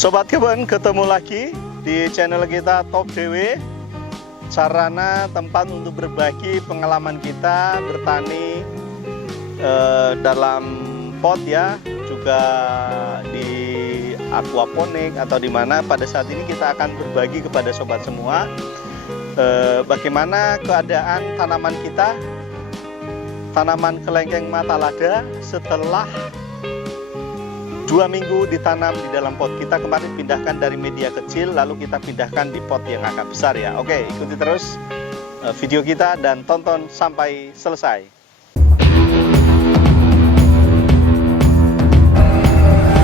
Sobat Kebun, ketemu lagi di channel kita Top DW. Sarana tempat untuk berbagi pengalaman kita bertani dalam pot ya, juga di aquaponik atau di mana. Pada saat ini kita akan berbagi kepada sobat semua bagaimana keadaan tanaman kita, tanaman kelengkeng mata lada setelah 2 minggu ditanam di dalam pot. Kita kemarin pindahkan dari media kecil, lalu kita pindahkan di pot yang agak besar ya. Oke, ikuti terus video kita dan tonton sampai selesai.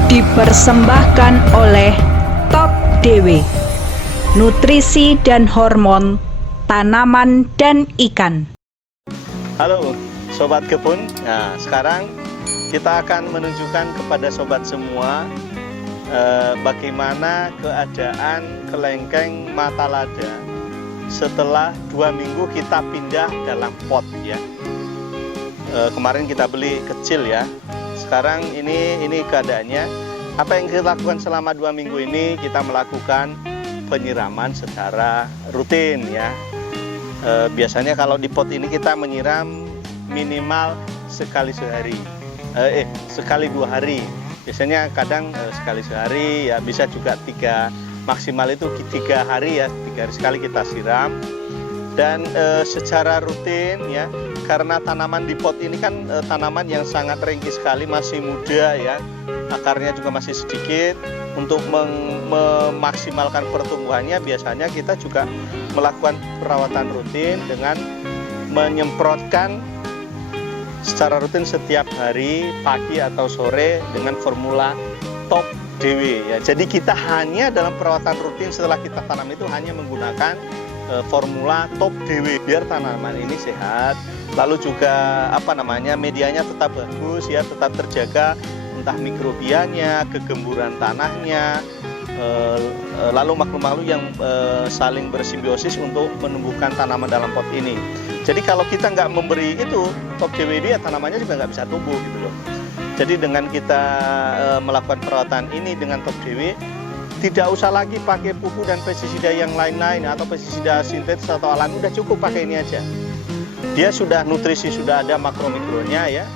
Dipersembahkan oleh Top DW, nutrisi dan hormon tanaman dan ikan. Halo Sobat Kebun, nah sekarang kita akan menunjukkan kepada sobat semua bagaimana keadaan kelengkeng mata lada setelah 2 minggu kita pindah dalam pot ya. Kemarin kita beli kecil ya. Sekarang ini keadaannya. Apa yang kita lakukan selama 2 minggu ini? Kita melakukan penyiraman secara rutin ya. Biasanya kalau di pot ini kita menyiram minimal sekali sehari. Sekali 2 hari, biasanya kadang sekali sehari ya, bisa juga 3, maksimal itu 3 hari ya, 3 hari sekali kita siram. Dan secara rutin ya, karena tanaman di pot ini kan tanaman yang sangat ringkih sekali, masih muda ya, akarnya juga masih sedikit. Untuk memaksimalkan pertumbuhannya, biasanya kita juga melakukan perawatan rutin dengan menyemprotkan secara rutin setiap hari pagi atau sore dengan formula Top DW ya. Jadi kita hanya dalam perawatan rutin setelah kita tanam itu hanya menggunakan formula Top DW biar tanaman ini sehat. Lalu juga medianya tetap bagus ya, tetap terjaga, entah mikrobianya, kegemburan tanahnya, lalu makhluk-makhluk yang saling bersimbiosis untuk menumbuhkan tanaman dalam pot ini. Jadi kalau kita nggak memberi itu Top DW, ya tanamannya juga nggak bisa tumbuh gitu loh. Jadi dengan kita melakukan perawatan ini dengan Top DW, tidak usah lagi pakai pupuk dan pestisida yang lain-lain atau pestisida sintetis atau alami, udah cukup pakai ini aja. Dia sudah nutrisi, sudah ada makro-mikronya ya.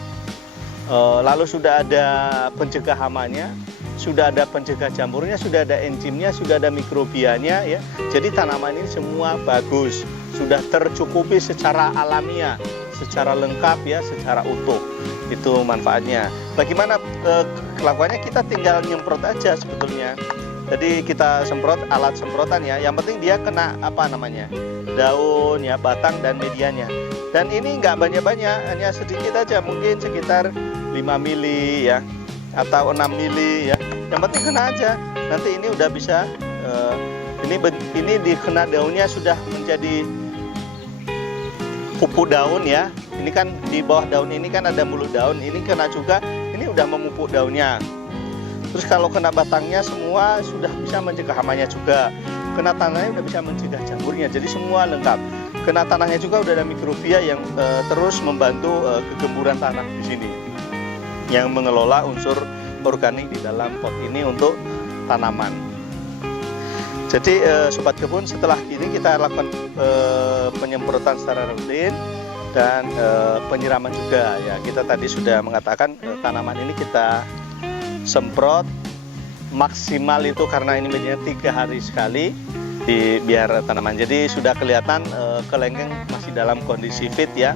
Lalu sudah ada pencegah hamanya, sudah ada pencegah jamurnya, sudah ada enzimnya, sudah ada mikrobianya ya. Jadi tanaman ini semua bagus, sudah tercukupi secara alamiah, secara lengkap ya, secara utuh. Itu manfaatnya. Bagaimana kelakuannya? Kita tinggal nyemprot aja sebetulnya. Jadi kita semprot, alat semprotan ya. Yang penting dia kena daun ya, batang dan medianya. Dan ini nggak banyak-banyak, hanya sedikit aja, mungkin sekitar 5 mili ya, atau 6 mili ya. Yang penting kena aja. Nanti ini udah bisa. Ini dikena daunnya sudah menjadi pupuk daun ya. Ini kan di bawah daun ini kan ada mulut daun. Ini kena juga. Ini udah memupuk daunnya. Terus kalau kena batangnya semua sudah bisa mencegah hamanya juga. Kena tanahnya udah bisa mencegah jamurnya. Jadi semua lengkap. Kena tanahnya juga udah ada mikrobia yang terus membantu kegemburan tanah di sini, yang mengelola unsur organik di dalam pot ini untuk tanaman. Jadi Sobat Kebun, setelah ini kita lakukan penyemprotan secara rutin dan penyiraman juga ya. Kita tadi sudah mengatakan tanaman ini kita semprot maksimal itu karena ini medianya 3 hari sekali biar tanaman. Jadi sudah kelihatan kelengkeng masih dalam kondisi fit ya,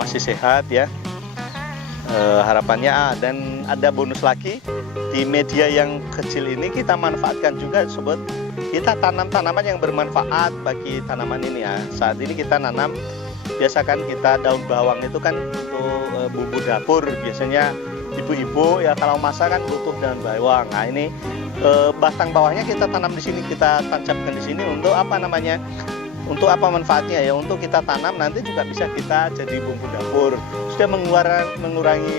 masih sehat ya. Harapannya dan ada bonus lagi di media yang kecil ini kita manfaatkan juga sobat. Kita tanam tanaman yang bermanfaat bagi tanaman ini ya. Saat ini kita nanam, biasakan kita daun bawang itu kan untuk bumbu dapur, biasanya ibu-ibu ya kalau masak kan butuh daun bawang. Nah ini batang bawahnya kita tanam di sini, kita tancapkan di sini untuk untuk apa manfaatnya ya? Untuk kita tanam nanti juga bisa kita jadi bumbu dapur. Sudah mengurangi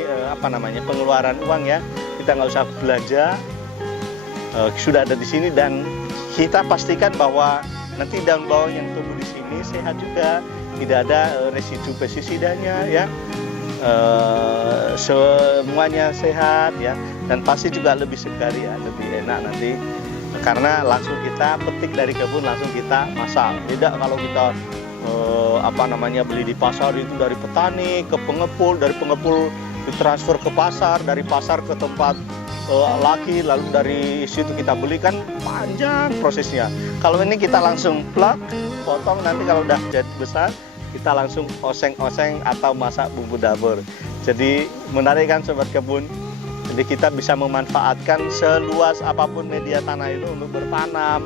pengeluaran uang ya. Kita nggak usah belanja, sudah ada di sini dan kita pastikan bahwa nanti daun bawang yang tumbuh di sini sehat juga, tidak ada residu pestisidanya ya. Semuanya sehat ya, dan pasti juga lebih segar ya, lebih enak nanti karena langsung kita petik dari kebun, langsung kita masak. Beda kalau kita beli di pasar, itu dari petani ke pengepul, dari pengepul ditransfer ke pasar, dari pasar ke tempat lagi, lalu dari situ kita beli, kan panjang prosesnya. Kalau ini kita langsung plak, potong, nanti kalau udah jadi besar kita langsung oseng-oseng atau masak bumbu dapur. Jadi menarik kan sobat kebun. Jadi kita bisa memanfaatkan seluas apapun media tanah itu untuk bertanam.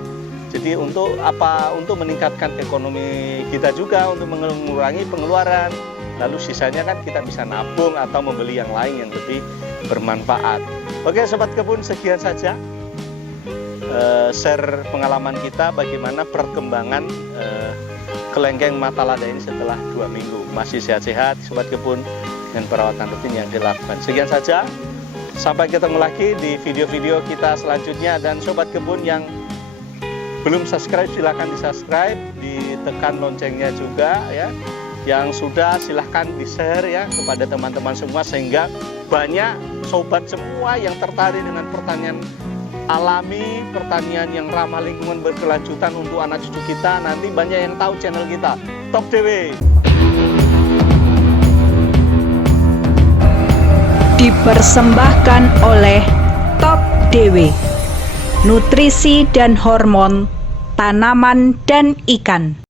Jadi untuk apa? Untuk meningkatkan ekonomi kita juga, untuk mengurangi pengeluaran. Lalu sisanya kan kita bisa nabung atau membeli yang lain yang lebih bermanfaat. Oke sobat kebun, sekian saja share pengalaman kita bagaimana perkembangan kelengkeng mata lada ini setelah 2 minggu. Masih sehat-sehat sobat kebun dengan perawatan rutin yang dilakukan. Sekian saja, sampai ketemu lagi di video-video kita selanjutnya. Dan sobat kebun yang belum subscribe silahkan di subscribe, ditekan loncengnya juga ya. Yang sudah silahkan di share ya kepada teman-teman semua, sehingga banyak sobat semua yang tertarik dengan pertanian alami, pertanian yang ramah lingkungan berkelanjutan untuk anak cucu kita. Nanti banyak yang tahu channel kita Top DW. Dipersembahkan oleh Top DW, nutrisi dan hormon tanaman dan ikan.